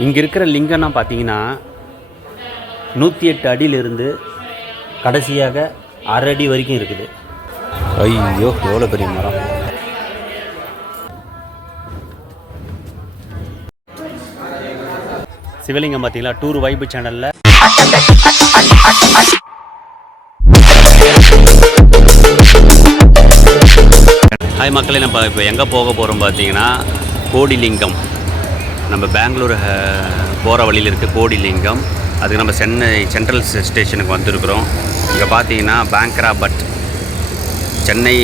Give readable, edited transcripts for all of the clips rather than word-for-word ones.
இங்கே இருக்கிற லிங்கம்னா பார்த்தீங்கன்னா 108 அடியிலிருந்து கடைசியாக 6 அடி வரைக்கும் இருக்குது. ஐயோ எவ்வளோ பெரிய மரம். சிவலிங்கம் பார்த்தீங்களா டூர் வைப்பு சேனலில். ஹாய் மக்களே, நம்ம இப்போ எங்கே போக போகிறோம் பார்த்தீங்கன்னா கோடிலிங்கம். நம்ம பெங்களூர் போகிற வழியில் இருக்குது கோடிலிங்கம். அதுக்கு நம்ம சென்னை சென்ட்ரல் ஸ்டேஷனுக்கு வந்திருக்கிறோம். இங்கே பார்த்தீங்கன்னா பேங்க்ராபட், சென்னை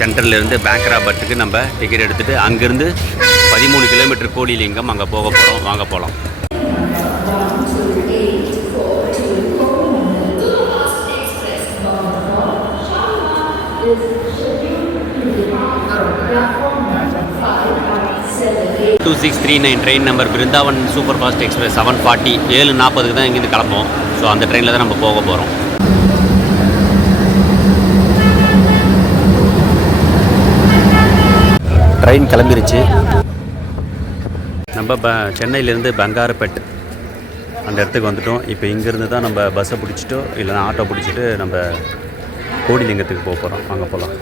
சென்ட்ரல்லேருந்து பேங்க்ராபட்டுக்கு நம்ம டிக்கெட் எடுத்துகிட்டு அங்கேருந்து 13 கிலோமீட்டர் கோடிலிங்கம் அங்கே போக போகிறோம். வாங்க போகலாம். Two 639 train number Brindavan super fast express 740 7:40 தான் இங்கேருந்து கிளம்போம். ஸோ அந்த ட்ரெயினில் தான் நம்ம போக போகிறோம். ட்ரெயின் கிளம்பிருச்சு. நம்ம சென்னையிலேருந்து பங்காரப்பேட் அந்த இடத்துக்கு வந்துட்டோம். இப்போ இங்கேருந்து தான் நம்ம பஸ்ஸை பிடிச்சிட்டோ இல்லைனா ஆட்டோ பிடிச்சிட்டு நம்ம கோடிலிங்கத்துக்கு போக போகிறோம். வாங்க போகலாம்.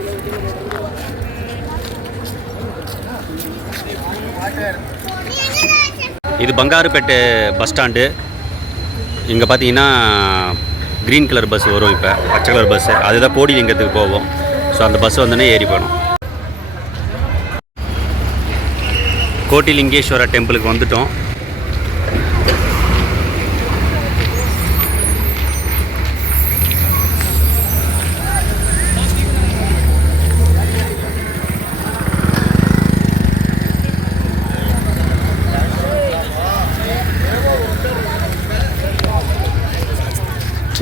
இது பங்காருப்பேட்டு பஸ் ஸ்டாண்டு. இங்கே பார்த்தீங்கன்னா க்ரீன் கலர் பஸ் வரும், இப்போ பச்சை கலர் பஸ்ஸு, அதுதான் கோடிலிங்கத்துக்கு போவோம். ஸோ அந்த பஸ் வந்தோடனே ஏறி போகணும். கோட்டிலிங்கேஸ்வரர் டெம்பிளுக்கு வந்துட்டோம்.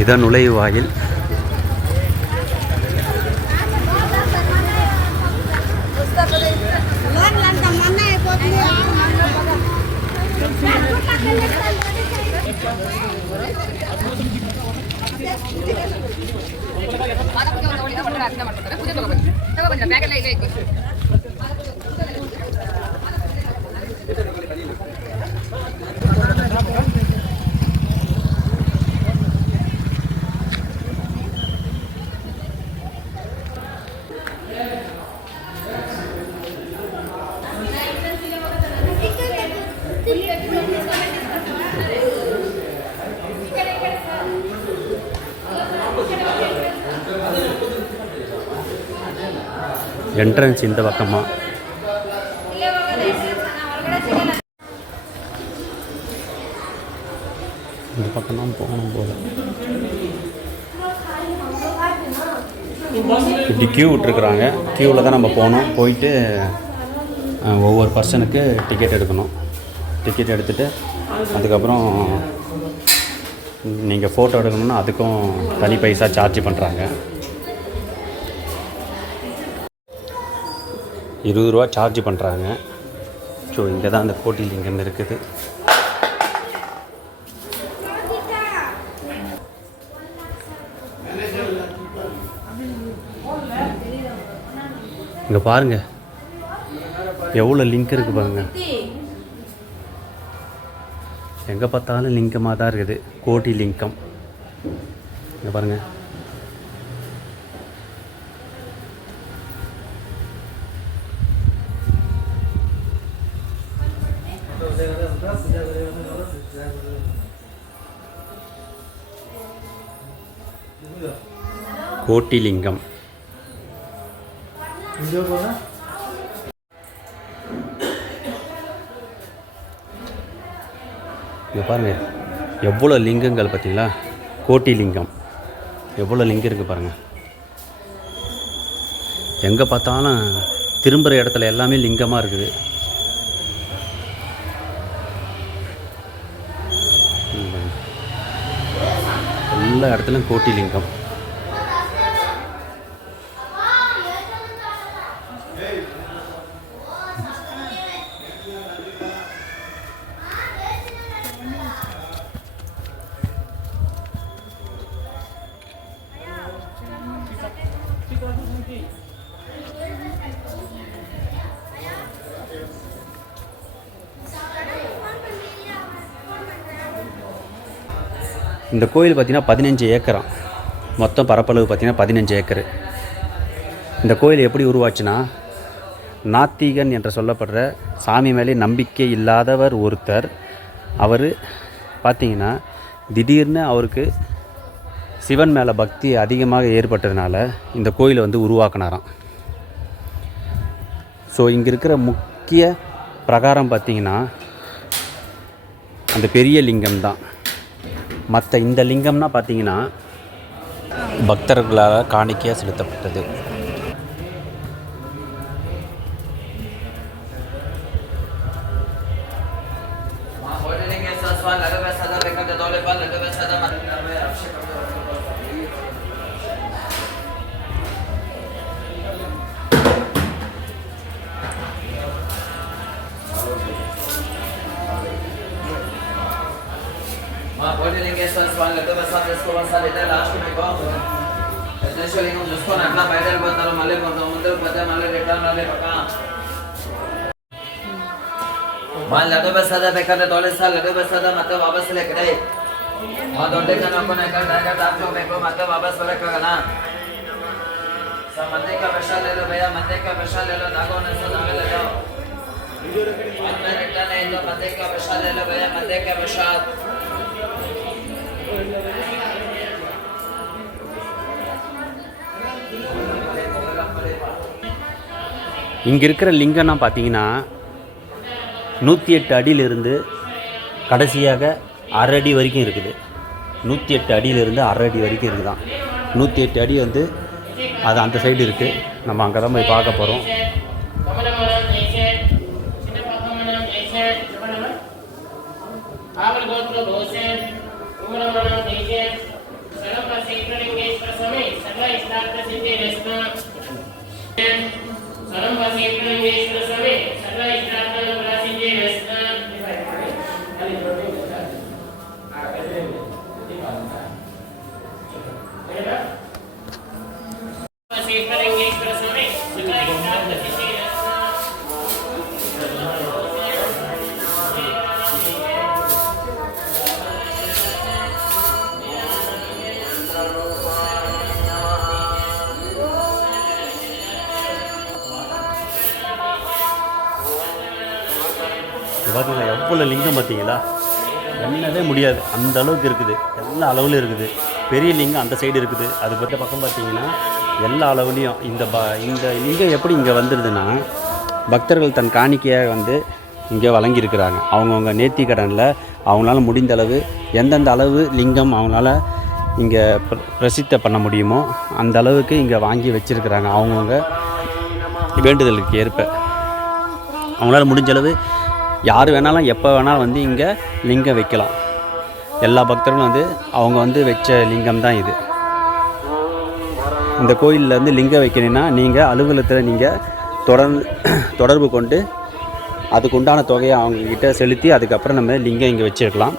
இதான் நுழைவாயில். என்ட்ரன்ஸ் இந்த பக்கமா. இந்த பக்கம் தான் போகணும் போல. இப்படி க்யூ விட்டுருக்குறாங்க. க்யூவில் தான் நம்ம போகணும். போயிட்டு ஒவ்வொரு பர்சனுக்கு டிக்கெட் எடுக்கணும். டிக்கெட் எடுத்துகிட்டு அதுக்கப்புறம் நீங்கள் ஃபோட்டோ எடுக்கணும்னா அதுக்கும் தனி பைசா சார்ஜ் பண்ணுறாங்க. 20 ரூபா சார்ஜ் பண்ணுறாங்க. ஸோ இங்கே தான் அந்த கோட்டிலிங்கம் இருக்குது. இங்கே பாருங்கள் எவ்வளோ லிங்க் இருக்குது பாருங்கள். எங்கே பார்த்தாலும் லிங்கமாக தான் இருக்குது. கோட்டிலிங்கம் இங்கே பாருங்கள். கோட்டிலிங்கம் இங்கே பாருங்கள் எவ்வளோ லிங்கங்கள் பார்த்தீங்களா. கோட்டிலிங்கம் எவ்வளோ லிங்கம் இருக்குது பாருங்கள். எங்கே பார்த்தாலும் திரும்புகிற இடத்துல எல்லாமே லிங்கமாக இருக்குது. எல்லா இடத்துலையும் கோட்டிலிங்கம். இந்த கோயில் பார்த்திங்கன்னா 15 ஏக்கராம். மொத்தம் பரப்பளவு பார்த்திங்கன்னா 15 ஏக்கரு. இந்த கோயில் எப்படி உருவாச்சுன்னா, நாத்திகன் என்று சொல்லப்படுற சாமி மேலே நம்பிக்கை இல்லாதவர் ஒருத்தர், அவர் பார்த்திங்கன்னா திடீர்னு அவருக்கு சிவன் மேலே பக்தி அதிகமாக ஏற்பட்டதுனால இந்த கோயிலை வந்து உருவாக்கினாராம். ஸோ இங்கே இருக்கிற முக்கிய பிரகாரம் பார்த்திங்கன்னா அந்த பெரிய லிங்கம் தான். மற்ற இந்த லிங்கம்னா பார்த்திங்கன்னா பக்தர்களால் காணிக்கையாக செலுத்தப்பட்டது. Linkeshwar Swami Lattu Prasad Desko Prasad इधर लास्ट में कौन होगा? सिद्धेश्वर लिंगम जिसको नटना पैदल बंदर मले बंदर मंदिर बजा मले रिटर्न मले पका मान लड्डू प्रसाद बेकार दौले साल लड्डू प्रसाद मत वापस लेके गए और दौड़े का नको नहीं कर टाइगर आप जो मेरे को मत वापस वाले का ना सब मंदिर का प्रसाद ले लो भैया मंदिर का प्रसाद ले लो नागो ने सो नागे ले जाओ अंदर रिटर्न है तो मंदिर का प्रसाद ले लो भैया मंदिर का प्रसाद இங்கே இருக்கிற லிங்கம்னா பார்த்தீங்கன்னா 108 அடியிலிருந்து கடைசியாக 1/2 அடி வரைக்கும் இருக்குது. 108 அடியிலிருந்து 1/2 அடி வரைக்கும் இருக்குதான். 108 அடி வந்து அது அந்த சைடு இருக்குது. நம்ம அங்கே தான் போய் பார்க்க போகிறோம். பார்த்தீங்களா எவ்வளோ லிங்கம் பார்த்தீங்களா, எண்ணவே முடியாது அந்த அளவுக்கு இருக்குது. எல்லா அளவுலையும் இருக்குது. பெரிய லிங்கம் அந்த சைடு இருக்குது. அது பற்றி பக்கம் பார்த்தீங்கன்னா எல்லா அளவுலேயும் இந்த லிங்கம் எப்படி இங்கே வந்துடுதுன்னா, பக்தர்கள் தன் காணிக்கையாக வந்து இங்கே வழங்கியிருக்கிறாங்க. அவங்கவுங்க நேர்த்தி கடனில் அவங்களால முடிந்த அளவு எந்தெந்த அளவு லிங்கம் அவங்களால இங்கே பிரசித்த பண்ண முடியுமோ அந்த அளவுக்கு இங்கே வாங்கி வச்சுருக்கிறாங்க. அவங்கவுங்க வேண்டுதலுக்கு ஏற்ப அவங்களால முடிஞ்சளவு யார் வேணாலும் எப்போ வேணாலும் வந்து இங்கே லிங்கம் வைக்கலாம். எல்லா பக்தர்களும் வந்து அவங்க வந்து வச்ச லிங்கம் தான் இது. இந்த கோயிலில் வந்து லிங்கம் வைக்கணுன்னா நீங்கள் அலுவலகத்தில் நீங்கள் தொடர்பு கொண்டு அதுக்கு உண்டான தொகையை அவங்கக்கிட்ட செலுத்தி அதுக்கப்புறம் நம்ம லிங்கம் இங்கே வச்சுருக்கலாம்.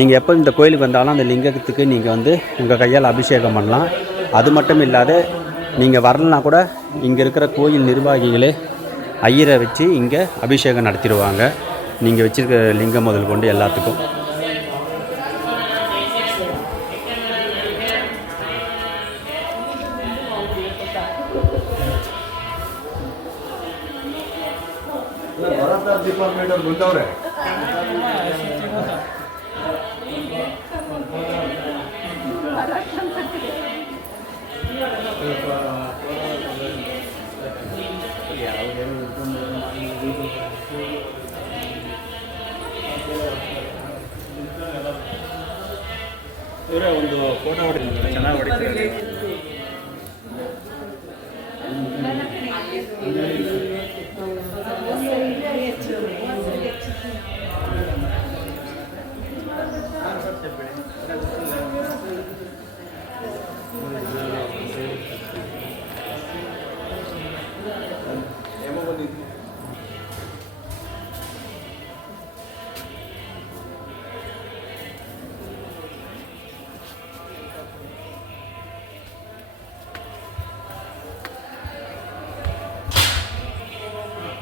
நீங்கள் எப்போ இந்த கோயிலுக்கு வந்தாலும் அந்த லிங்கத்துக்கு நீங்கள் வந்து உங்கள் கையால் அபிஷேகம் பண்ணலாம். அது மட்டும் இல்லாத நீங்கள் வரலனா கூட இங்கே இருக்கிற கோயில் நிர்வாகிகளே ஐயரை வச்சு இங்கே அபிஷேகம் நடத்திடுவாங்க. நீங்கள் வச்சுருக்க லிங்கம் முதல் கொண்டு எல்லாத்துக்கும். ಡಿಪಾರ್ಟ್ಮೆಂಟ್ ಬಂದವ್ರೆ ಇವರೇ ಒಂದು ಫೋಟೋ ಹೊಡಿತಾರೆ, ಚೆನ್ನಾಗಿ ಹೊಡಿತಾರೆ.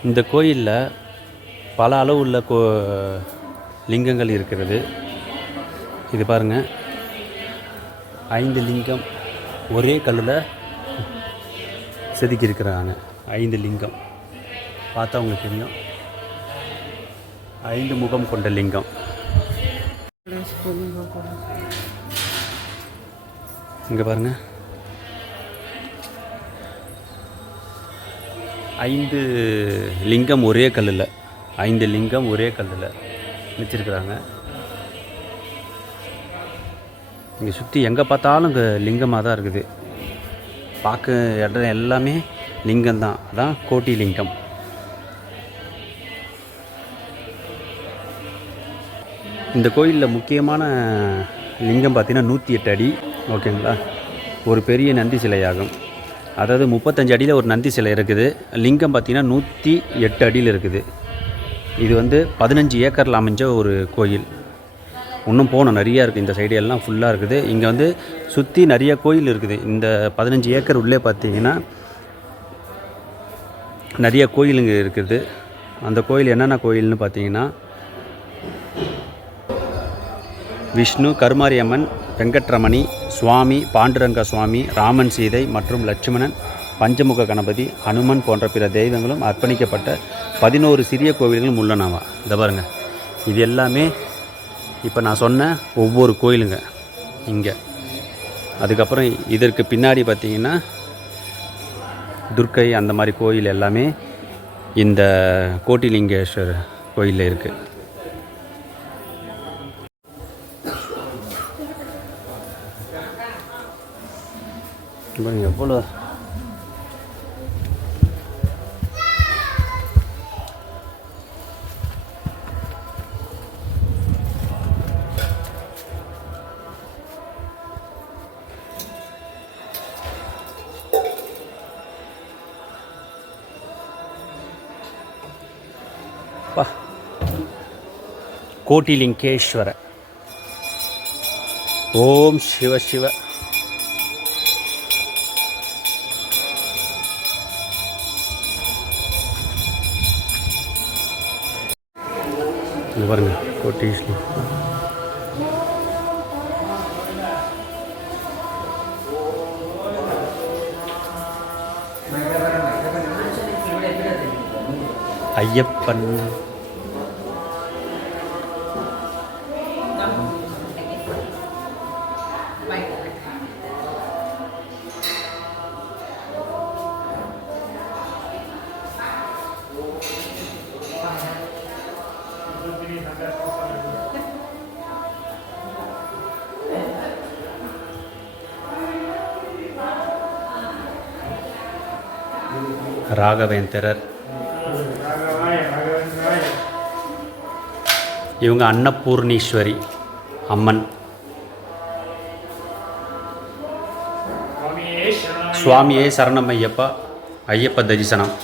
இந்த கோயிலில் பல அளவு உள்ள லிங்கங்கள் இருக்கிறது. இது பாருங்கள், 5 லிங்கம் ஒரே கல்லில் செதுக்கியிருக்கிறாங்க. 5 லிங்கம் பார்த்தா உங்களுக்கு தெரியும். 5 முகம் கொண்ட லிங்கம். இங்கே பாருங்கள், 5 லிங்கம் ஒரே கல்லில் 5 லிங்கம் ஒரே கல்லில் வச்சுருக்குறாங்க. இங்கே சுற்றி எங்கே பார்த்தாலும் இங்கே லிங்கமாக தான் இருக்குது. பார்க்க இடம் எல்லாமே லிங்கம்தான். அதான் கோட்டி லிங்கம். இந்த கோயிலில் முக்கியமான லிங்கம் பார்த்திங்கன்னா 108 அடி. ஓகேங்களா? ஒரு பெரிய நந்தி சிலையாகும். அதாவது 35 அடியில் ஒரு நந்தி சிலை இருக்குது. லிங்கம் பார்த்திங்கன்னா 108 அடியில் இருக்குது. இது வந்து 15 ஏக்கரில் அமைஞ்ச ஒரு கோயில். இன்னும் போகணும், நிறையா இருக்குது. இந்த சைடு எல்லாம் ஃபுல்லாக இருக்குது. இங்கே வந்து சுற்றி நிறைய கோயில் இருக்குது. இந்த 15 ஏக்கர் உள்ளே பார்த்திங்கன்னா நிறைய கோயிலுங்க இருக்குது. அந்த கோயில் என்னென்ன கோயில்னு பார்த்திங்கன்னா விஷ்ணு, கருமாரியம்மன், வெங்கட்ரமணி சுவாமி, பாண்டுரங்க சுவாமி, ராமன், சீதை மற்றும் லட்சுமணன், பஞ்சமுக கணபதி, ஹனுமன் போன்ற பிற தெய்வங்களும் அர்ப்பணிக்கப்பட்ட 11 சிறிய கோவில்களும் உள்ளனவா. இதை பாருங்கள், இது எல்லாமே இப்போ நான் சொன்ன ஒவ்வொரு கோயிலுங்க இங்கே. அதுக்கப்புறம் இதற்கு பின்னாடி பார்த்திங்கன்னா துர்க்கை அந்த மாதிரி கோயில் எல்லாமே இந்த கோட்டிலிங்கேஸ்வரர் கோயிலில் இருக்குது. எவ்வளோ கோட்டிலிங்கேஸ்வர. ஓம் சிவ சிவ. இங்கே பாருங்கள், கோட்டீஸ்வரர். ஐயப்பன். ராகவேந்திரர். இவங்க அன்னபூர்ணீஸ்வரி அம்மன். சுவாமியே சரணம் ஐயப்பா. ஐயப்ப தரிசனம்.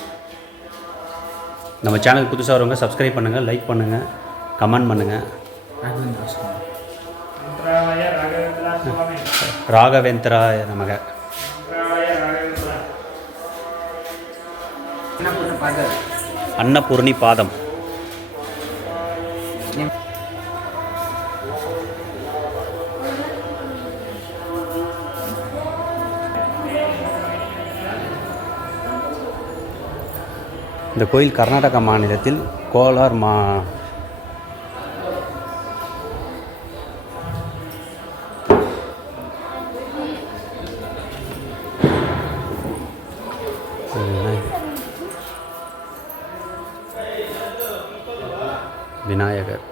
நம்ம சேனல் புதுசாக வரவங்க சப்ஸ்கிரைப் பண்ணுங்கள், லைக் பண்ணுங்கள், கமெண்ட் பண்ணுங்கள். ராகவேந்திராய நமக. அன்னபூர்ணி பாதம். இந்த கோயில் கர்நாடகா மாநிலத்தில் கோலார் விநாயகர்.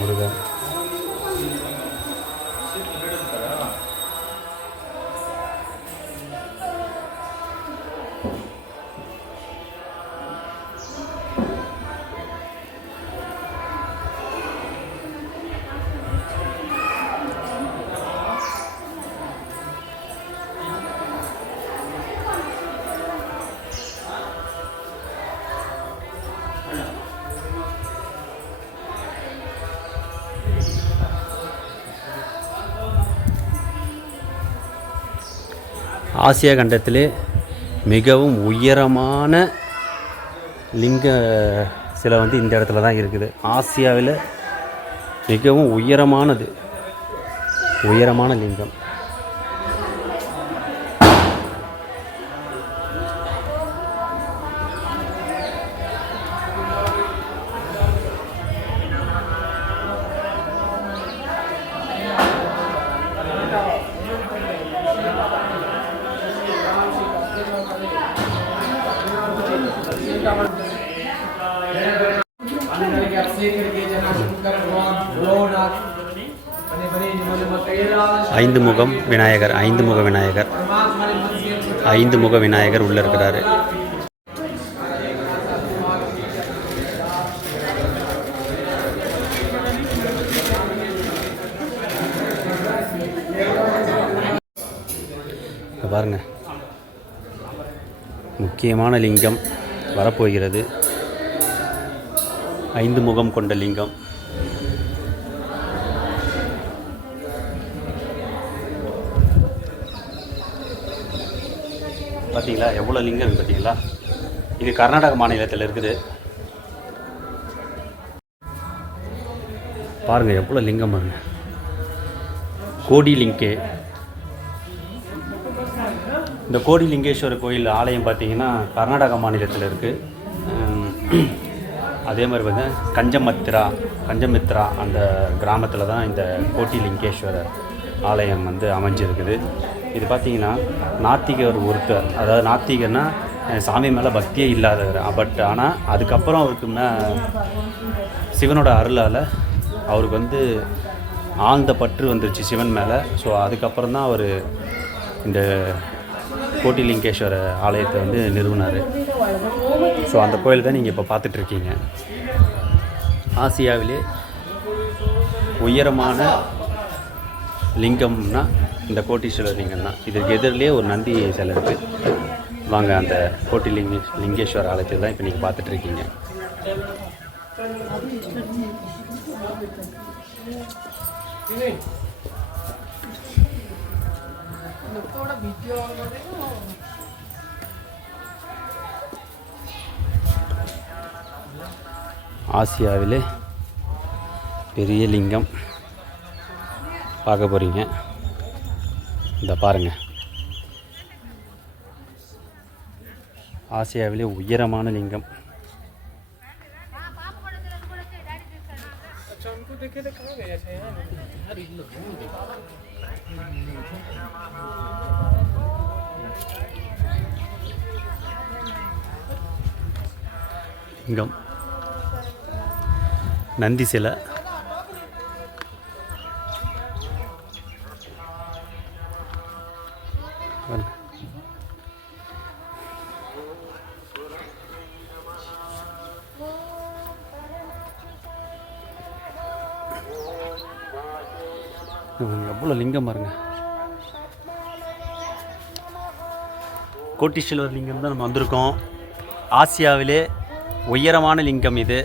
முருகன். ஆசியா கண்டத்திலே மிகவும் உயரமான லிங்க சிலை வந்து இந்த இடத்துல தான் இருக்குது. ஆசியாவில் மிகவும் உயரமான லிங்கம். ஐந்து முக விநாயகர் உள்ள இருக்கிறாரு. பாருங்க, முக்கியமான லிங்கம் வரப்போகிறது. 5 முகம் கொண்ட லிங்கம். பார்த்தீங்களா எவ்வளோ லிங்கம் இருக்குது பார்த்தீங்களா? இது கர்நாடக மாநிலத்தில் இருக்குது. பாருங்கள் எவ்வளோ லிங்கம் பாருங்க. கோடிலிங்கே. இந்த கோடிலிங்கேஸ்வரர் கோயில் ஆலயம் பார்த்தீங்கன்னா கர்நாடக மாநிலத்தில் இருக்குது. அதே மாதிரி வந்து கஞ்சமித்ரா அந்த கிராமத்தில் தான் இந்த கோடிலிங்கேஸ்வரர் ஆலயம் வந்து அமைஞ்சிருக்குது. இது பார்த்திங்கன்னா நாத்திகர் ஒருத்தர், அதாவது நாத்திகர்னா சாமி மேலே பக்தியே இல்லாதவர். ஆனால் அதுக்கப்புறம் அவருக்கு சிவனோட அருளால் அவருக்கு வந்து ஆழ்ந்த பற்று வந்துருச்சு சிவன் மேலே. ஸோ அதுக்கப்புறம் தான் அவர் இந்த கோடிலிங்கேஸ்வர ஆலயத்தை வந்து நிறுவினார். ஸோ அந்த கோயில் தான் நீங்கள் இப்போ பார்த்துட்ருக்கீங்க. ஆசியாவிலே உயரமான லிங்கம்னா இந்த கோட்டீஸ்வரர் லிங்கம் தான். இதுக்கு எதிரிலே ஒரு நந்தி சிலை இருக்குது. வாங்க அந்த கோடிலிங்கேஸ்வர ஆலயத்தில் தான் இப்போ நீங்கள் பார்த்துட்ருக்கீங்க. ஆசியாவிலே பெரிய லிங்கம் பார்க்க போகிறீங்க. இந்த பாருங்கள், ஆசியாவிலே உயரமான லிங்கம். லிங்கம், நந்தி சிலை, எவ்வளோ லிங்கம் பாருங்க. கோட்டீஸ்வரர் லிங்கம் தான் நம்ம வந்திருக்கோம். ஆசியாவிலே உயரமான லிங்கம் இது.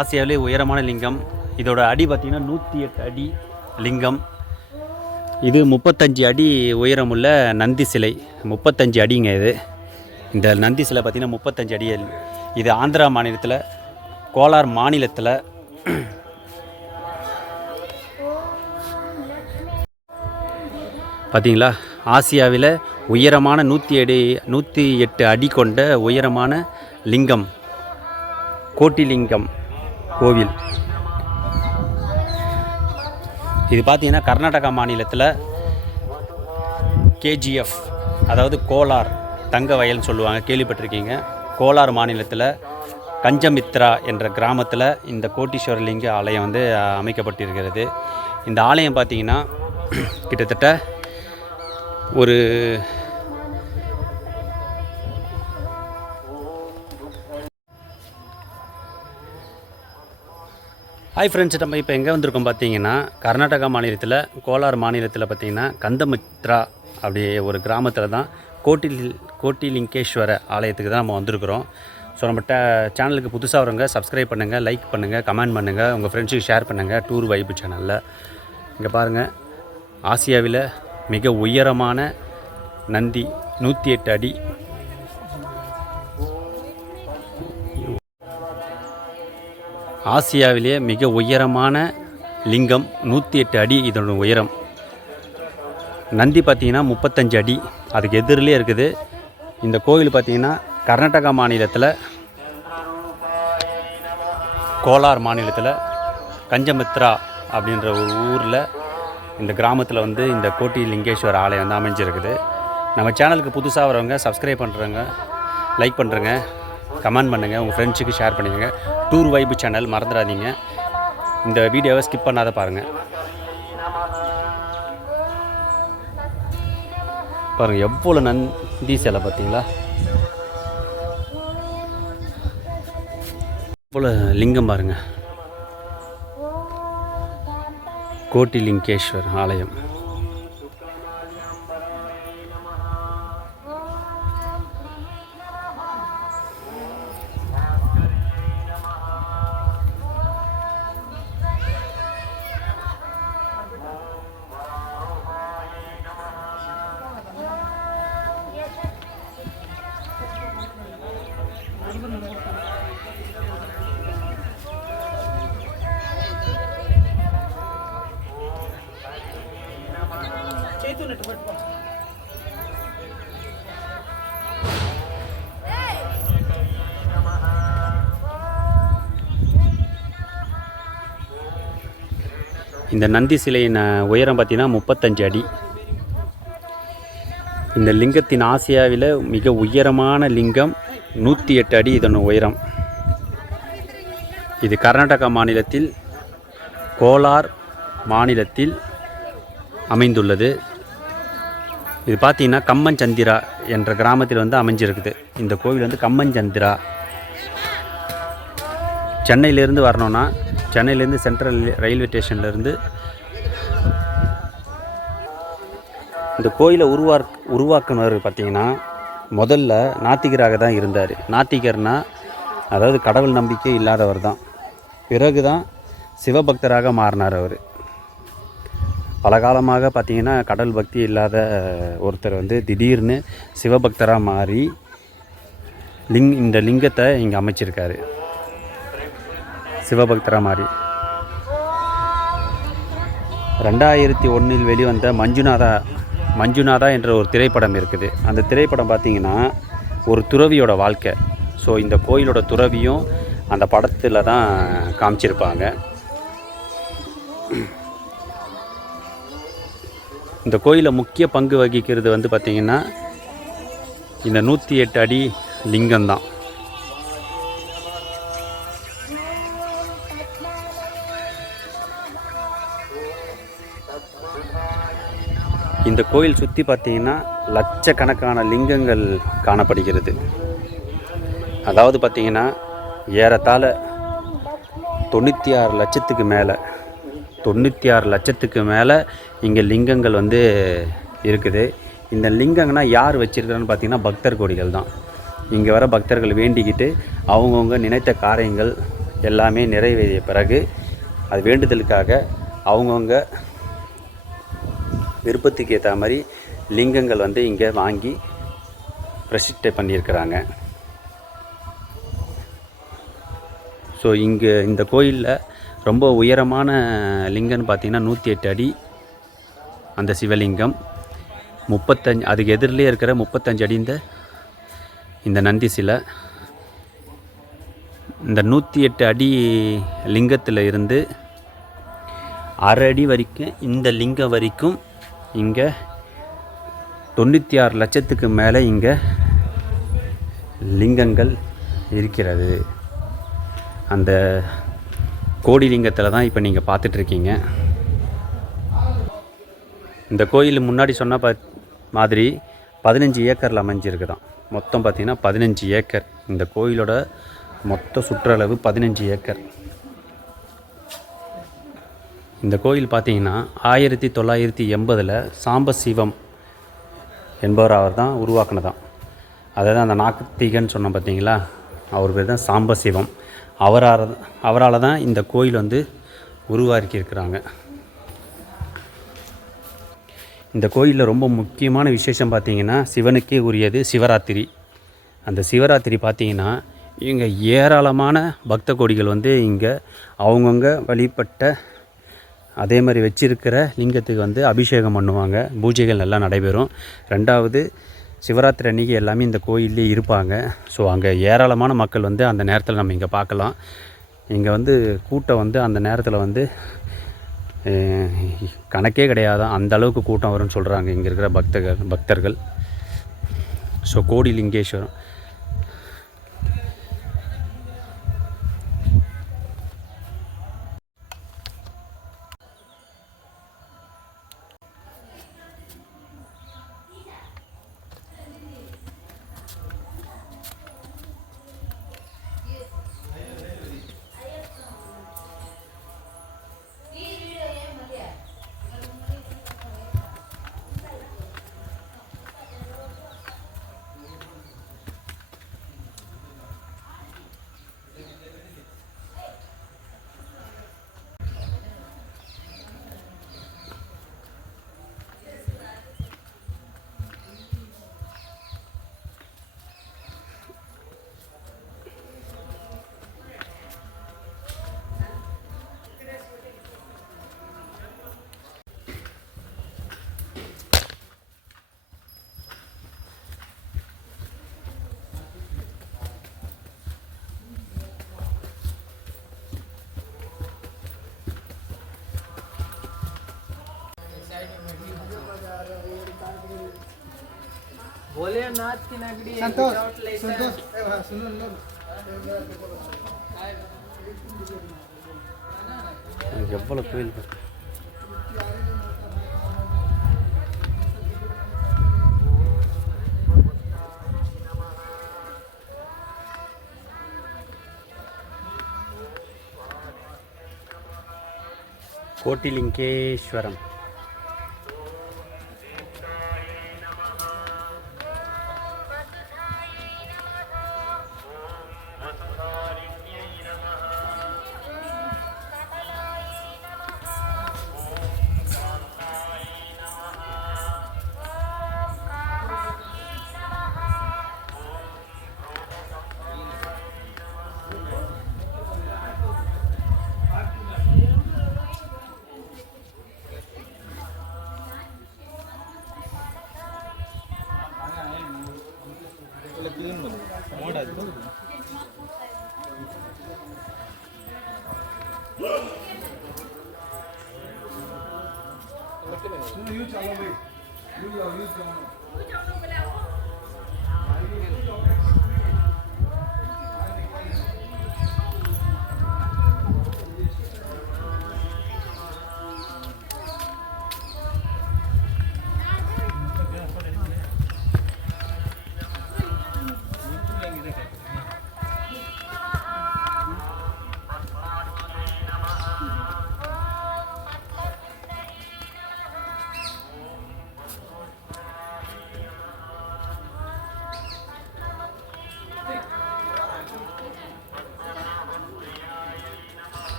ஆசியாவிலே உயரமான லிங்கம். இதோட அடி பார்த்திங்கன்னா 108 அடி லிங்கம். இது 35 அடி உயரமுள்ள நந்தி சிலை. 35 அடிங்க இது. இந்த நந்தி சிலை பார்த்திங்கன்னா 35 அடி. இது ஆந்திரா மாநிலத்தில் கோலார் மாநிலத்தில் பார்த்தீங்களா, ஆசியாவில் உயரமான 108 அடி கொண்ட உயரமான லிங்கம் கோட்டிலிங்கம் கோவில். இது பார்த்தீங்கன்னா கர்நாடகா மாநிலத்தில் கேஜிஎஃப், அதாவது கோலார் தங்க வயல்னு சொல்லுவாங்க, கேள்விப்பட்டிருக்கீங்க. கோலார் மாநிலத்தில் கஞ்சமித்ரா என்ற கிராமத்தில் இந்த கோட்டீஸ்வரர் லிங்க ஆலயம் வந்து அமைக்கப்பட்டிருக்கிறது. இந்த ஆலயம் பார்த்திங்கன்னா கிட்டத்தட்ட ஒரு ஹாய் ஃப்ரெண்ட்ஸ், நம்ம இப்போ எங்கே வந்திருக்கோம் பார்த்தீங்கன்னா கர்நாடகா மாநிலத்தில் கோலார் மாநிலத்தில் பார்த்திங்கன்னா கந்தமித்ரா அப்படி ஒரு கிராமத்தில் தான் கோட்டிலிங்கேஸ்வர ஆலயத்துக்கு தான் நம்ம வந்திருக்கிறோம். ஸோ நம்ம சேனலுக்கு புதுசாக வரவங்க சப்ஸ்கிரைப் பண்ணுங்கள், லைக் பண்ணுங்கள், கமெண்ட் பண்ணுங்கள், உங்கள் ஃப்ரெண்ட்ஸுக்கு ஷேர் பண்ணுங்கள். டூர் வைப்பு சேனலில் இங்கே பாருங்கள், ஆசியாவில் மிக உயரமான நந்தி 108 அடி. ஆசியாவிலே மிக உயரமான லிங்கம் 108 அடி இதோட உயரம். நந்தி பார்த்திங்கன்னா 35 அடி, அதுக்கு எதிரிலே இருக்குது. இந்த கோவில் பார்த்திங்கன்னா கர்நாடகா மாநிலத்தில் கோலார் மாநிலத்தில் கஞ்சமித்ரா அப்படின்ற ஒரு ஊரில் இந்த கிராமத்தில் வந்து இந்த கோட்டி லிங்கேஸ்வர் ஆலயம் வந்து அமைஞ்சிருக்குது. நம்ம சேனலுக்கு புதுசாக வரவங்க சப்ஸ்கிரைப் பண்ணுறங்க, லைக் பண்ணுறங்க, கமெண்ட் பண்ணுங்கள், உங்கள் ஃப்ரெண்ட்ஸுக்கு ஷேர் பண்ணிடுங்க. டூர் வைப்பு சேனல் மறந்துடாதீங்க. இந்த வீடியோவை ஸ்கிப் பண்ணாத பாருங்கள். பாருங்கள் எவ்வளோ நந்தி சிலை பார்த்தீங்களா, எவ்வளோ லிங்கம் பாருங்கள். கோட்டி லிங்கேஸ்வர் ஆலயம். இந்த நந்தி சிலையின் உயரம் பார்த்திங்கன்னா 35 அடி. இந்த லிங்கத்தின் ஆசியாவில் மிக உயரமான லிங்கம் 108 அடி இதன் உயரம். இது கர்நாடகா மாநிலத்தில் கோலார் மாநிலத்தில் அமைந்துள்ளது. இது பார்த்திங்கன்னா கம்மஞ்சந்திரா என்ற கிராமத்தில் வந்து அமைஞ்சிருக்குது. இந்த கோவில் வந்து கம்மஞ்சந்திரா. சென்னையிலேருந்து வரணுன்னா சென்னையிலேருந்து சென்ட்ரல் ரயில்வே ஸ்டேஷன்லேருந்து இந்த கோயிலை உருவாக்குனர் பார்த்திங்கன்னா முதல்ல நாத்திகராக தான் இருந்தார். நாத்திகர்னால் அதாவது கடவுள் நம்பிக்கை இல்லாதவர் தான். பிறகு தான் சிவபக்தராக மாறினார் அவர். பல காலமாக பார்த்திங்கன்னா கடவுள் பக்தி இல்லாத ஒருத்தர் வந்து திடீர்னு சிவபக்தராக மாறி இந்த லிங்கத்தை இங்கே அமைச்சிருக்காரு. சிவபக்தராக மாறி 2001 வெளிவந்த மஞ்சுநாதா என்ற ஒரு திரைப்படம் இருக்குது. அந்த திரைப்படம் பார்த்திங்கன்னா ஒரு துறவியோட வாழ்க்கை. ஸோ இந்த கோயிலோட துறவியும் அந்த படத்தில் தான் காமிச்சிருப்பாங்க. இந்த கோயிலில் முக்கிய பங்கு வகிக்கிறது வந்து பார்த்திங்கன்னா இந்த 108 அடி லிங்கம்தான். இந்த கோயில் சுற்றி பார்த்திங்கன்னா லட்சக்கணக்கான லிங்கங்கள் காணப்படுகிறது. அதாவது பார்த்திங்கன்னா ஏறத்தாழ 96 லட்சத்துக்கு மேலே இங்கே லிங்கங்கள் வந்து இருக்குது. இந்த லிங்கங்கள்னா யார் வச்சுருக்கிறான்னு பார்த்திங்கன்னா பக்தர் கோடிகள் தான். இங்கே வர பக்தர்கள் வேண்டிக்கிட்டு அவங்கவுங்க நினைத்த காரியங்கள் எல்லாமே நிறைவேறிய பிறகு அது வேண்டுதலுக்காக அவங்கவுங்க விருப்பத்துக்கு ஏற்ற மாதிரி லிங்கங்கள் வந்து இங்கே வாங்கி பிரசிட்டை பண்ணியிருக்கிறாங்க. ஸோ இங்கே இந்த கோயிலில் ரொம்ப உயரமான லிங்கம்னு பார்த்திங்கன்னா 108 அடி அந்த சிவலிங்கம். 35 அதுக்கு எதிரிலே இருக்கிற 35 அடி இந்த நந்தி சிலை. இந்த 108 அடி லிங்கத்தில் இருந்து அரை அடி வரைக்கும் இந்த லிங்கம் வரைக்கும் இங்கே 96 லட்சத்துக்கு மேலே இங்கே லிங்கங்கள் இருக்கிறது. அந்த கோடி லிங்கத்தில் தான் இப்போ நீங்கள் பார்த்துட்ருக்கீங்க. இந்த கோயில் முன்னாடி சொன்ன மாதிரி 15 ஏக்கரில் அமைஞ்சிருக்குதான். மொத்தம் பார்த்திங்கன்னா 15 ஏக்கர். இந்த கோயிலோட மொத்த சுற்றளவு 15 ஏக்கர். இந்த கோயில் பார்த்திங்கன்னா 1980 சாம்பசிவம் என்பவர் அவர் தான் உருவாக்குனதான். அதாவது அந்த நாத்திகன்னு சொன்னோம் பார்த்தீங்களா, அவர் பேர் தான் சாம்பசிவம். அவரால் தான் இந்த கோயில் வந்து உருவாக்கியிருக்கிறாங்க. இந்த கோயிலில் ரொம்ப முக்கியமான விசேஷம் பார்த்திங்கன்னா சிவனுக்கே உரியது சிவராத்திரி. அந்த சிவராத்திரி பார்த்திங்கன்னா இங்கே ஏராளமான பக்த கோடிகள் வந்து இங்கே அவங்கவுங்க வழிபட்ட அதே மாதிரி வச்சிருக்கிற லிங்கத்துக்கு வந்து அபிஷேகம் பண்ணுவாங்க, பூஜைகள் நல்லா நடைபெறும். ரெண்டாவது சிவராத்திரி அன்றைக்கி எல்லாமே இந்த கோயிலே இருப்பாங்க. ஸோ அங்கே ஏராளமான மக்கள் வந்து அந்த நேரத்தில் நம்ம இங்கே பார்க்கலாம். இங்கே வந்து கூட்டம் வந்து அந்த நேரத்தில் வந்து கணக்கே கிடையாது, அந்த அளவுக்கு கூட்டம் வரும்னு சொல்கிறாங்க இங்கே இருக்கிற பக்தர்கள். ஸோ கோடி லிங்கேஸ்வரம் भोलेनाथ की नगरी எவ்வளோ கோயில் கோட்டிலிங்கேஸ்வரம்.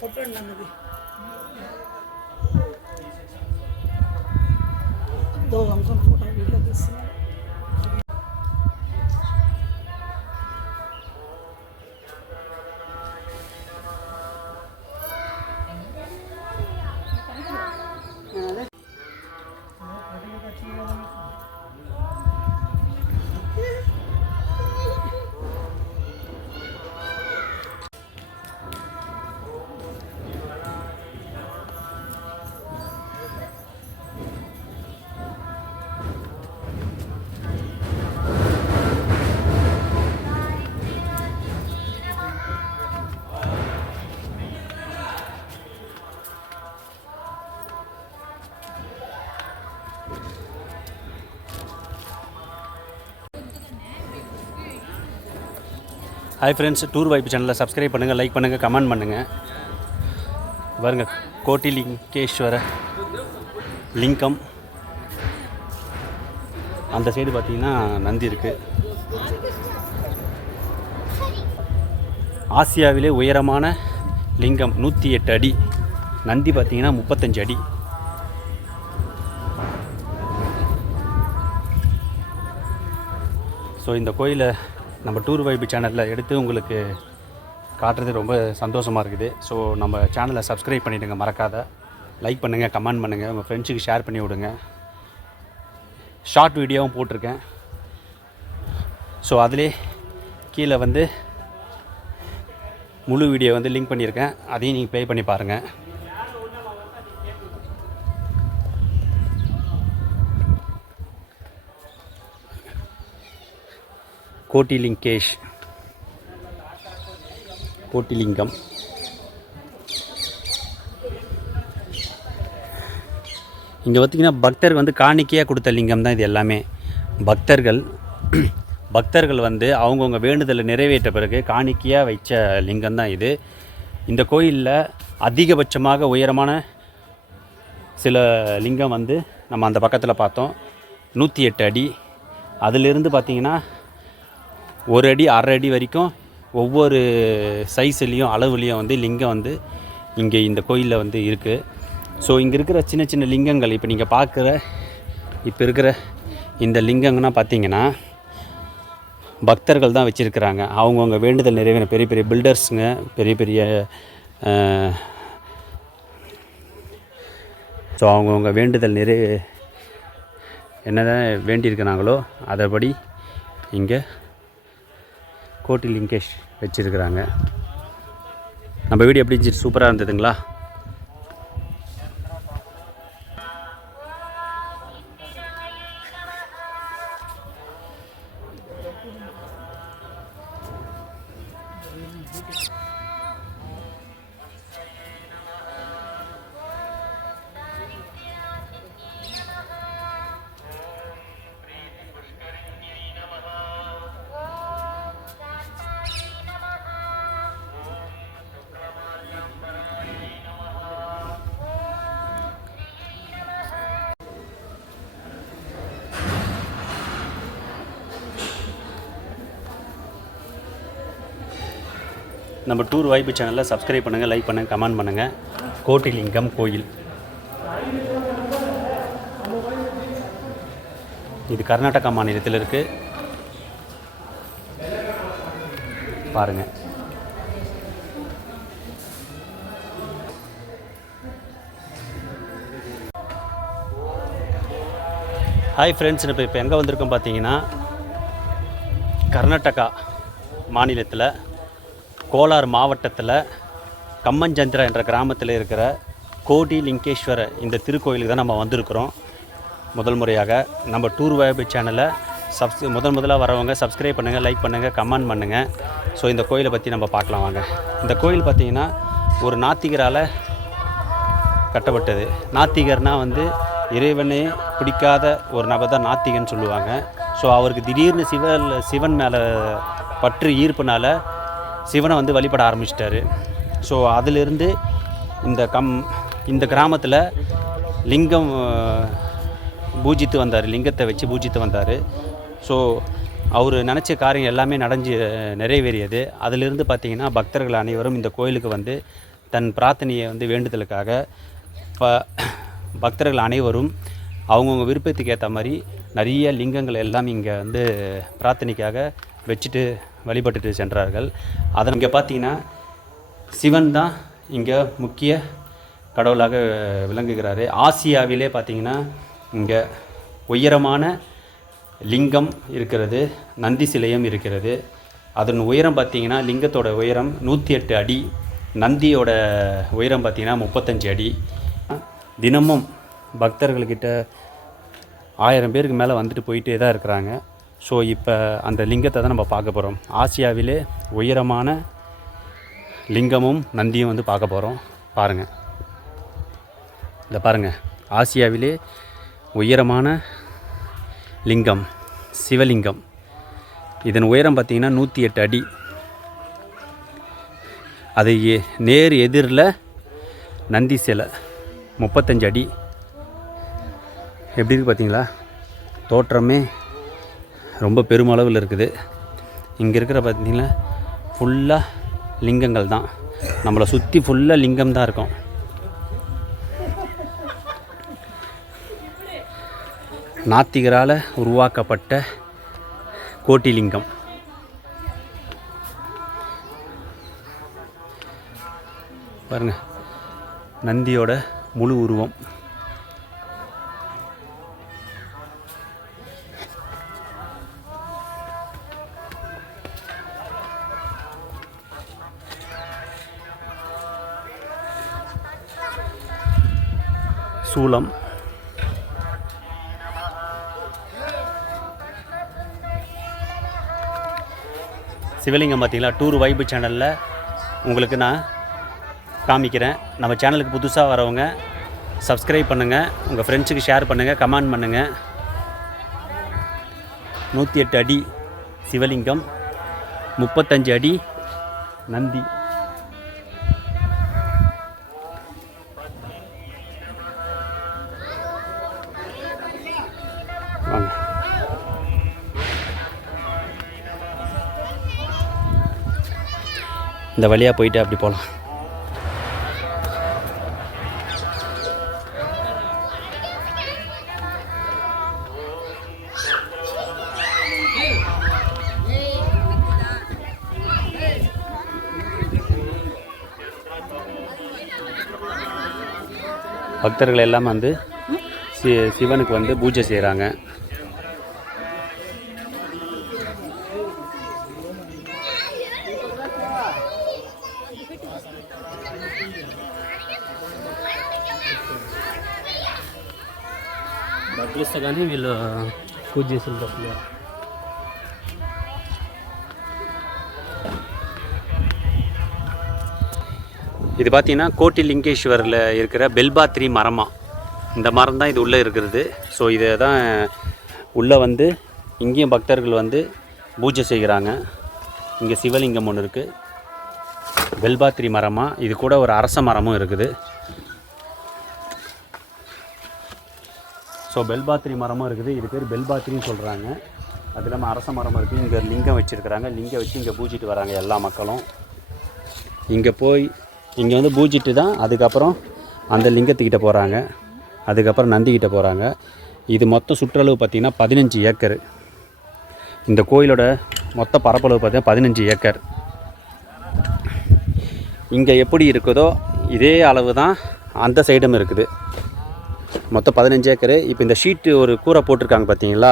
फोटो नदी 2 अंकों फोटो वीडियो తీస్తున్నారు. ஹாய் ஃப்ரெண்ட்ஸ், டூர் வைப்பு சேனலை சப்ஸ்கிரைப் பண்ணுங்கள், லைக் பண்ணுங்கள், கமெண்ட் பண்ணுங்கள். பாருங்க, கோட்டிலிங்கேஸ்வர லிங்கம். அந்த சைடு பார்த்தீங்கன்னா நந்தி இருக்குது. ஆசியாவிலே உயரமான லிங்கம் 108 அடி. நந்தி பார்த்தீங்கன்னா 35 அடி. ஸோ இந்த கோயிலை நம்ம டூர் வைப் சேனலில் எடுத்து உங்களுக்கு காட்டுறது ரொம்ப சந்தோஷமாக இருக்குது. ஸோ நம்ம சேனலை சப்ஸ்கிரைப் பண்ணிவிடுங்க, மறக்காத லைக் பண்ணுங்கள், கமெண்ட் பண்ணுங்கள், உங்கள் ஃப்ரெண்ட்ஸுக்கு ஷேர் பண்ணி விடுங்க. ஷார்ட் வீடியோவும் போட்டிருக்கேன். ஸோ அதிலே கீழே வந்து முழு வீடியோ வந்து லிங்க் பண்ணியிருக்கேன், அதையும் நீங்கள் ப்ளே பண்ணி பாருங்கள். கோட்டிலிங்கம் இங்கே பார்த்திங்கன்னா பக்தர்கள் வந்து காணிக்கையாக கொடுத்த லிங்கம் தான் இது எல்லாமே. பக்தர்கள் வந்து அவங்கவுங்க வேண்டுதலை நிறைவேற்ற பிறகு காணிக்கையாக வைச்ச லிங்கம் தான் இது. இந்த கோயிலில் அதிகபட்சமாக உயரமான சில லிங்கம் வந்து நம்ம அந்த பக்கத்தில் பார்த்தோம், 108 அடி. அதிலிருந்து பார்த்திங்கன்னா 1 அடி 1/2 அடி வரைக்கும் ஒவ்வொரு சைஸ்லேயும் அளவுலேயும் வந்து லிங்கம் வந்து இங்கே இந்த கோயிலில் வந்து இருக்குது. ஸோ இங்கே இருக்கிற சின்ன சின்ன லிங்கங்கள் இப்போ நீங்கள் இப்போ இருக்கிற இந்த லிங்கங்கள்னா பார்த்திங்கன்னா பக்தர்கள் தான் வச்சுருக்கிறாங்க. அவங்கவுங்க வேண்டுதல் நிறைவேற பெரிய பெரிய பில்டர்ஸுங்க, பெரிய பெரிய ஸோ அவங்கவுங்க வேண்டுதல் என்னதான் வேண்டியிருக்கிறாங்களோ அதைப்படி இங்கே கோட்டிலிங்கேஷ் வச்சுருக்கிறாங்க. நம்ம வீடியோ எப்படி இருந்துச்சு? சூப்பராக இருந்ததுங்களா? நம்ம டூர் வைப் சேனலில் சப்ஸ்கிரைப் பண்ணுங்கள், லைக் பண்ணுங்கள், கமெண்ட் பண்ணுங்கள். கோட்டிலிங்கம் கோயில் இது கர்நாடகா மாநிலத்தில் இருக்குது. பாருங்கள். ஹாய் ஃப்ரெண்ட்ஸ், இப்போ எங்கே வந்திருக்கோம் பார்த்தீங்கன்னா கர்நாடகா மாநிலத்தில் கோலார் மாவட்டத்தில் கம்மஞ்சந்திரா என்ற கிராமத்தில் இருக்கிற கோட்டிலிங்கேஸ்வர இந்த திருக்கோயிலுக்கு தான் நம்ம வந்திருக்கிறோம். முதல் முறையாக நம்ம டூர் வைப் சேனலை முதலாக வரவங்க சப்ஸ்கிரைப் பண்ணுங்கள், லைக் பண்ணுங்கள், கமெண்ட் பண்ணுங்கள். ஸோ இந்த கோயிலை பற்றி நம்ம பார்க்கலாம் வாங்க. இந்த கோயில் பார்த்திங்கன்னா ஒரு நாத்திகரால் கட்டப்பட்டது. நாத்திகர்னால் வந்து இறைவனே பிடிக்காத ஒரு நபர் தான் நாத்திகன்னு சொல்லுவாங்க. ஸோ அவருக்கு திடீர்னு சிவன் மேலே பற்று ஈர்ப்புனால் சிவனை வந்து வழிபட ஆரம்பிச்சிட்டாரு. ஸோ அதிலிருந்து இந்த கிராமத்தில் லிங்கம் பூஜித்து வந்தார், லிங்கத்தை வச்சு பூஜித்து வந்தார். ஸோ அவர் நினச்ச காரியம் எல்லாமே நிறைவேறியது. அதிலிருந்து பார்த்திங்கன்னா பக்தர்கள் அனைவரும் இந்த கோயிலுக்கு வந்து தன் பிரார்த்தனையை வந்து வேண்டுதலுக்காக பக்தர்கள் அனைவரும் அவங்கவுங்க விருப்பத்துக்கு ஏற்ற மாதிரி நிறைய லிங்கங்கள் எல்லாம் இங்கே வந்து பிரார்த்தனைக்காக வச்சுட்டு வழிபட்டுட்டு சென்றார்கள். அதை இங்கே பார்த்திங்கன்னா சிவன் தான் இங்கே முக்கிய கடவுளாக விளங்குகிறாரு. ஆசியாவிலே பார்த்திங்கன்னா இங்கே உயரமான லிங்கம் இருக்கிறது, நந்தி சிலையும் இருக்கிறது. அதன் உயரம் பார்த்திங்கன்னா லிங்கத்தோட உயரம் 108 அடி, நந்தியோட உயரம் பார்த்திங்கன்னா 35 அடி. தினமும் பக்தர்கள்கிட்ட 1000 பேருக்கு மேலே வந்துட்டு போயிட்டே தான் இருக்கிறாங்க. ஸோ இப்போ அந்த லிங்கத்தை தான் நம்ம பார்க்க போகிறோம். ஆசியாவிலே உயரமான லிங்கமும் நந்தியும் வந்து பார்க்க போகிறோம். பாருங்கள், இந்த பாருங்கள், ஆசியாவிலே உயரமான லிங்கம் சிவலிங்கம். இதன் உயரம் பார்த்திங்கன்னா 108 அடி. அது நேர் எதிரில் நந்தி சிலை 35 அடி. எப்படி இருக்குது பார்த்தீங்களா? தோற்றமே ரொம்ப பெருமளவில் இருக்குது. இங்கே இருக்கிற பார்த்திங்கன்னா ஃபுல்லாக லிங்கங்கள் தான். நம்மளை சுற்றி ஃபுல்லாக லிங்கம் தான் இருக்கும். நாத்திகரால் உருவாக்கப்பட்ட கோட்டிலிங்கம். பாருங்கள், நந்தியோட முழு உருவம். சூலம். சிவலிங்கம் பார்த்தீங்களா, டூர் வைப்பு சேனலில் உங்களுக்கு நான் காமிக்கிறேன். நம்ம சேனலுக்கு புதுசாக வரவங்க சப்ஸ்கிரைப் பண்ணுங்கள், உங்கள் ஃப்ரெண்ட்ஸுக்கு ஷேர் பண்ணுங்கள், கமெண்ட் பண்ணுங்கள். 108 அடி சிவலிங்கம், 35 அடி நந்தி. வாங்க, இந்த வழியாக போயிட்டு அப்படி போகலாம். பக்தர்கள் எல்லாம் வந்து சிவனுக்கு வந்து பூஜை செய்கிறாங்க. కానీ వీళ్ళు పూజ చేసిన இது பார்த்தீங்கன்னா கோட்டிலிங்கேஸ்வரில் இருக்கிற பெல்பாத்ரி மரமாக, இந்த மரம் தான் இது உள்ளே இருக்கிறது. ஸோ இதை தான் உள்ளே வந்து இங்கேயும் பக்தர்கள் வந்து பூஜை செய்கிறாங்க. இங்கே சிவலிங்கம் ஒன்று இருக்குது, பெல்பாத்ரி மரமாக. இது கூட ஒரு அரச மரமும் இருக்குது. ஸோ பெல்பாத்ரி மரமும் இருக்குது, இது பேர் பெல்பாத்ரின்னு சொல்கிறாங்க. அது இல்லாமல் அரச மரம் இருக்குது. இங்கே லிங்கம் வச்சுருக்கிறாங்க, லிங்கம் வச்சு இங்கே பூஜிட்டு வராங்க எல்லா மக்களும். இங்கே போய் இங்கே வந்து பூஜிட்டு தான் அதுக்கப்புறம் அந்த லிங்கத்துக்கிட்ட போகிறாங்க, அதுக்கப்புறம் நந்திக்கிட்ட போகிறாங்க. இது மொத்த சுற்றளவு பார்த்திங்கன்னா 15 ஏக்கர். இந்த கோயிலோட மொத்த பரப்பளவு பார்த்திங்கன்னா 15 ஏக்கர். இங்கே எப்படி இருக்குதோ இதே அளவு தான் அந்த சைடும் இருக்குது. மொத்தம் 15 ஏக்கரு. இப்போ இந்த ஷீட்டு ஒரு கூரை போட்டிருக்காங்க பார்த்தீங்களா,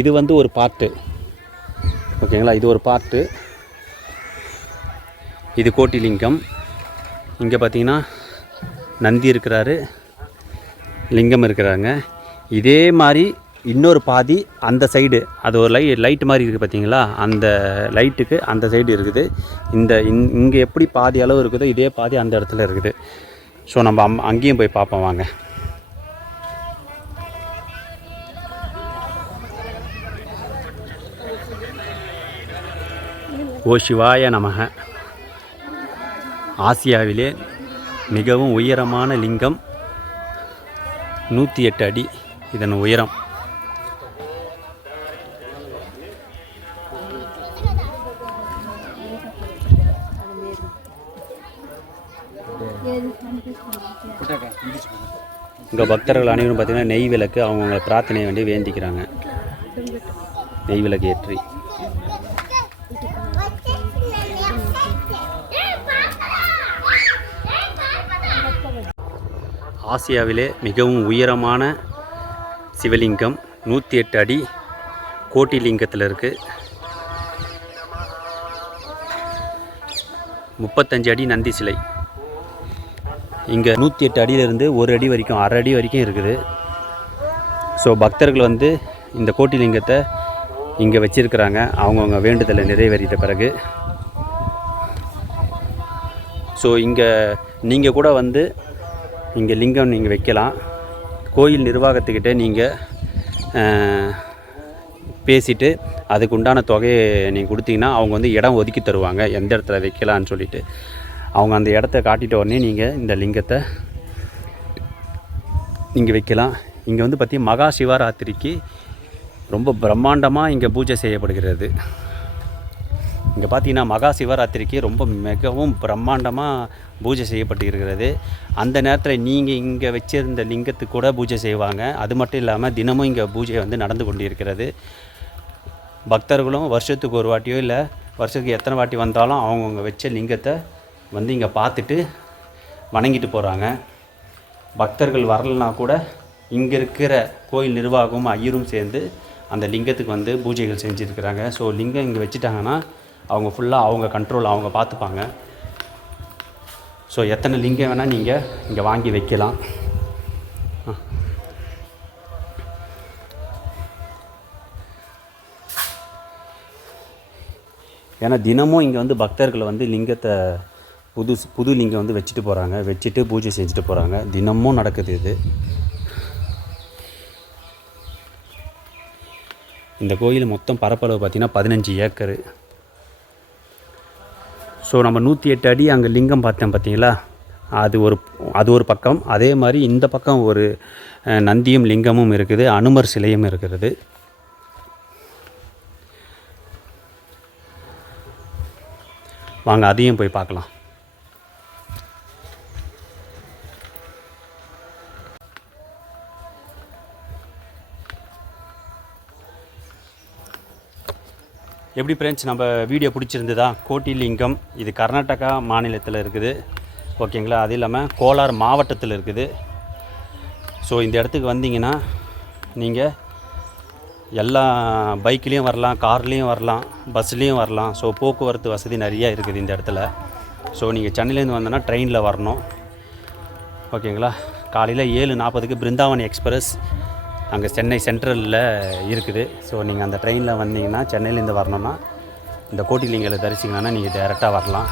இது வந்து ஒரு பார்ட்டு, ஓகேங்களா. இது ஒரு பார்ட்டு. இது கோட்டிலிங்கம். இங்கே பார்த்தீங்கன்னா நந்தி இருக்கிறாரு, லிங்கம் இருக்கிறாங்க. இதே மாதிரி இன்னொரு பாதி அந்த சைடு, அது ஒரு லைட் மாதிரி இருக்குது பார்த்தீங்களா, அந்த லைட்டுக்கு அந்த சைடு இருக்குது. இங்கே எப்படி பாதி அளவு இருக்குதோ இதே பாதி அந்த இடத்துல இருக்குது. ஸோ நம்ம அங்கேயும் போய் பார்ப்போம் வாங்க. ஓ சிவாய நமக. ஆசியாவிலே மிகவும் உயரமான லிங்கம், 108 அடி இதன் உயரம். இங்கே பக்தர்கள் அனைவரும் பார்த்திங்கன்னா நெய் விளக்கு அவங்கவுங்க பிரார்த்தனையை வேண்டி வேண்டிக்கிறாங்க. நெய் விளக்கு ஏற்றி ஆசியாவிலே மிகவும் உயரமான சிவலிங்கம் 108 அடி கோட்டிலிங்கத்தில் இருக்குது. 35 அடி நந்தி சிலை. இங்கே 108 அடியிலிருந்து 1 அடி வரைக்கும், 1/2 அடி வரைக்கும் இருக்குது. ஸோ பக்தர்கள் வந்து இந்த கோட்டிலிங்கத்தை இங்கே வச்சுருக்கிறாங்க அவங்கவுங்க வேண்டுதலை நிறைவேறிட்ட பிறகு. ஸோ இங்கே நீங்கள் கூட வந்து இங்கே லிங்கம் நீங்கள் வைக்கலாம். கோயில் நிர்வாகத்துக்கிட்டே நீங்கள் பேசிவிட்டு அதுக்கு உண்டான தொகையை நீங்கள் கொடுத்தீங்கன்னா அவங்க வந்து இடம் ஒதுக்கி தருவாங்க, எந்த இடத்துல வைக்கலான்னு சொல்லிவிட்டு. அவங்க அந்த இடத்த காட்டிட்ட உடனே நீங்கள் இந்த லிங்கத்தை நீங்கள் வைக்கலாம். இங்கே வந்து பார்த்திங்கன்னா மகா சிவராத்திரிக்கு ரொம்ப பிரம்மாண்டமாக இங்கே பூஜை செய்யப்படுகிறது. இங்கே பார்த்தீங்கன்னா மகா சிவராத்திரிக்கு ரொம்ப மிகவும் பிரம்மாண்டமாக பூஜை செய்யப்பட்டு இருக்கிறது. அந்த நேரத்தில் நீங்கள் இங்கே வச்சிருந்த லிங்கத்துக்கு கூட பூஜை செய்வாங்க. அது மட்டும் இல்லாமல் தினமும் இங்கே பூஜை வந்து நடந்து கொண்டு இருக்கிறது. பக்தர்களும் வருஷத்துக்கு ஒரு வாட்டியோ இல்லை வருஷத்துக்கு எத்தனை வாட்டி வந்தாலும் அவங்கவுங்க வச்ச லிங்கத்தை வந்து இங்கே பார்த்துட்டு வணங்கிட்டு போகிறாங்க. பக்தர்கள் வரலனா கூட இங்கே இருக்கிற கோயில் நிர்வாகமும் ஐயரும் சேர்ந்து அந்த லிங்கத்துக்கு வந்து பூஜைகள் செஞ்சுருக்கிறாங்க. ஸோ லிங்கம் இங்கே வச்சுட்டாங்கன்னா அவங்க ஃபுல்லாக அவங்க கண்ட்ரோல் அவங்க பார்த்துப்பாங்க. ஸோ எத்தனை லிங்கம் வேணால் நீங்கள் இங்கே வாங்கி வைக்கலாம். ஏன்னா தினமும் இங்கே வந்து பக்தர்களை வந்து லிங்கத்தை புது லிங்கம் வந்து வச்சுட்டு போகிறாங்க, வச்சுட்டு பூஜை செஞ்சுட்டு போகிறாங்க. தினமும் நடக்குது இது. இந்த கோயில் மொத்தம் பரப்பளவு பார்த்திங்கன்னா 15 ஏக்கரு. ஸோ நம்ம 108 அடி அங்கே லிங்கம் பார்த்தேன் பார்த்தீங்களா, அது ஒரு பக்கம். அதே மாதிரி இந்த பக்கம் ஒரு நந்தியும் லிங்கமும் இருக்குது, அனுமர் சிலையும் இருக்கிறது. வாங்க அதையும் போய் பார்க்கலாம். எப்படி ஃப்ரெண்ட்ஸ், நம்ம வீடியோ பிடிச்சிருந்ததா? கோட்டி லிங்கம் இது கர்நாடகா மாநிலத்தில் இருக்குது, ஓகேங்களா. அது இல்லாமல் கோலார் மாவட்டத்தில் இருக்குது. ஸோ இந்த இடத்துக்கு வந்தீங்கன்னா நீங்கள் எல்லா பைக்லேயும் வரலாம், கார்லேயும் வரலாம், பஸ்லேயும் வரலாம். ஸோ போக்குவரத்து வசதி நிறையா இருக்குது இந்த இடத்துல. ஸோ நீங்கள் சென்னையிலேருந்து வந்தோன்னா ட்ரெயினில் வரணும், ஓகேங்களா. காலையில் 7:40க்கு பிருந்தாவன் எக்ஸ்பிரஸ் அங்கே சென்னை சென்ட்ரலில் இருக்குது. ஸோ நீங்கள் அந்த ட்ரெயினில் வந்தீங்கன்னா சென்னையிலேருந்து வரணுன்னா இந்த கோட்டிலிங்கலை தரிசிங்கன்னா நீங்கள் டேரெக்டாக வரலாம்.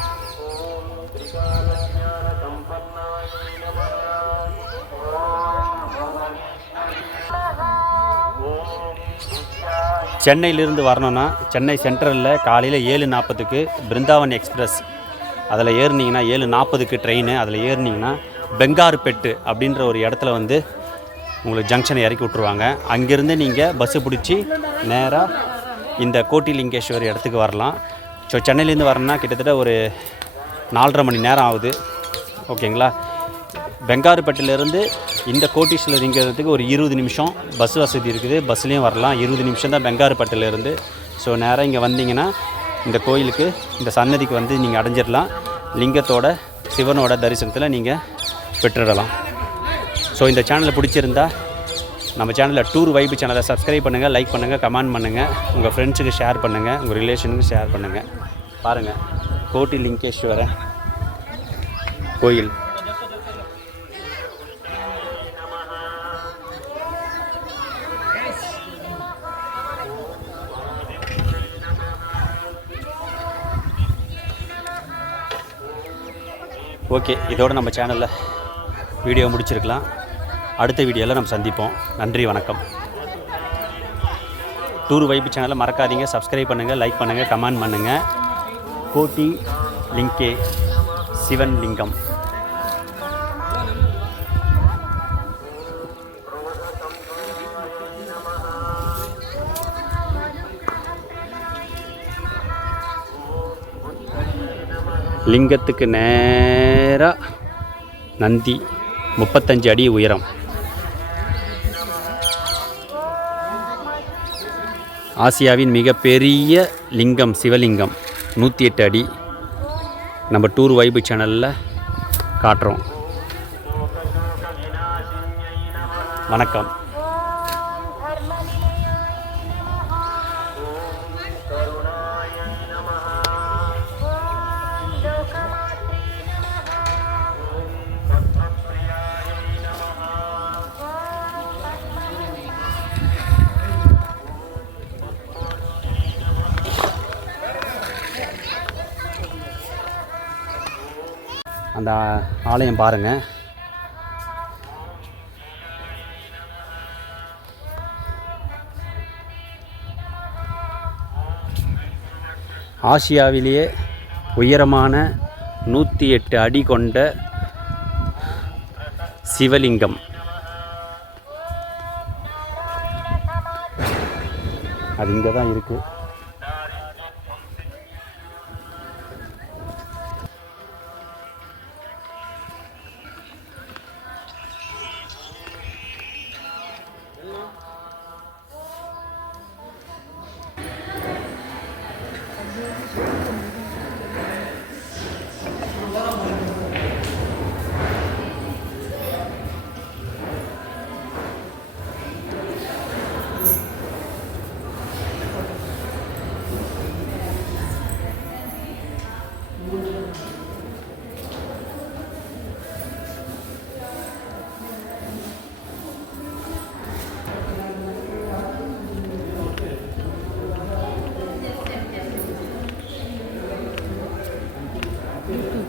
சென்னையிலிருந்து வரணுன்னா சென்னை சென்ட்ரலில் காலையில் 7:40க்கு பிருந்தாவன் எக்ஸ்பிரஸ் அதில் ஏறினீங்கன்னா 7:40க்கு ட்ரெயின், அதில் ஏறினீங்கன்னா பெங்காருப்பெட்டு அப்படின்ற ஒரு இடத்துல வந்து உங்களுக்கு ஜங்ஷனை இறக்கி விட்ருவாங்க. அங்கேருந்து நீங்கள் பஸ்ஸு பிடிச்சி நேராக இந்த கோட்டிலிங்கேஸ்வர் இடத்துக்கு வரலாம். ஸோ சென்னையிலேருந்து வரணுன்னா கிட்டத்தட்ட ஒரு 4.5 மணி நேரம் ஆகுது, ஓகேங்களா. பெங்காருப்பேட்டிலேருந்து இந்த கோட்டீஸ்வரங்கிறதுக்கு ஒரு 20 நிமிஷம் பஸ் வசதி இருக்குது, பஸ்லேயும் வரலாம். 20 நிமிஷம் தான் பெங்காருப்பேட்டிலேருந்து. ஸோ நேராக இங்கே வந்தீங்கன்னா இந்த கோயிலுக்கு, இந்த சன்னதிக்கு வந்து நீங்கள் அடைஞ்சிடலாம். லிங்கத்தோட சிவனோட தரிசனத்தில் நீங்கள் பெற்றுடலாம். ஸோ இந்த சேனலை பிடிச்சிருந்தா நம்ம சேனலில் டூர் வைப்பு சேனலை சப்ஸ்கிரைப் பண்ணுங்கள், லைக் பண்ணுங்கள், கமெண்ட் பண்ணுங்கள், உங்கள் ஃப்ரெண்ட்ஸுக்கு ஷேர் பண்ணுங்கள், உங்கள் ரிலேஷனுக்கு ஷேர் பண்ணுங்கள். பாருங்கள் கோட்டிலிங்கேஸ்வர கோயில். ஓகே, இதோடு நம்ம சேனலில் வீடியோ முடிச்சிருக்கலாம். அடுத்த வீடியோவில் நம்ம சந்திப்போம். நன்றி, வணக்கம். டூர் வைப்பு சேனலை மறக்காதீங்க, சப்ஸ்கிரைப் பண்ணுங்கள், லைக் பண்ணுங்கள், கமெண்ட் பண்ணுங்கள். கோட்டி லிங்கே சிவன் லிங்கம். லிங்கத்துக்கு நேராக நந்தி 35 அடி உயரம். ஆசியாவின் மிகப்பெரிய லிங்கம் சிவலிங்கம் 108 அடி. நம்ம டூர் வைப்பு சேனலில் காட்டுறோம். வணக்கம். அந்த ஆலயம் பாருங்கள். ஆசியாவிலேயே உயரமான 108 அடி கொண்ட சிவலிங்கம். அது இங்கே தான் இருக்குது. ಬಿಟ್ಟು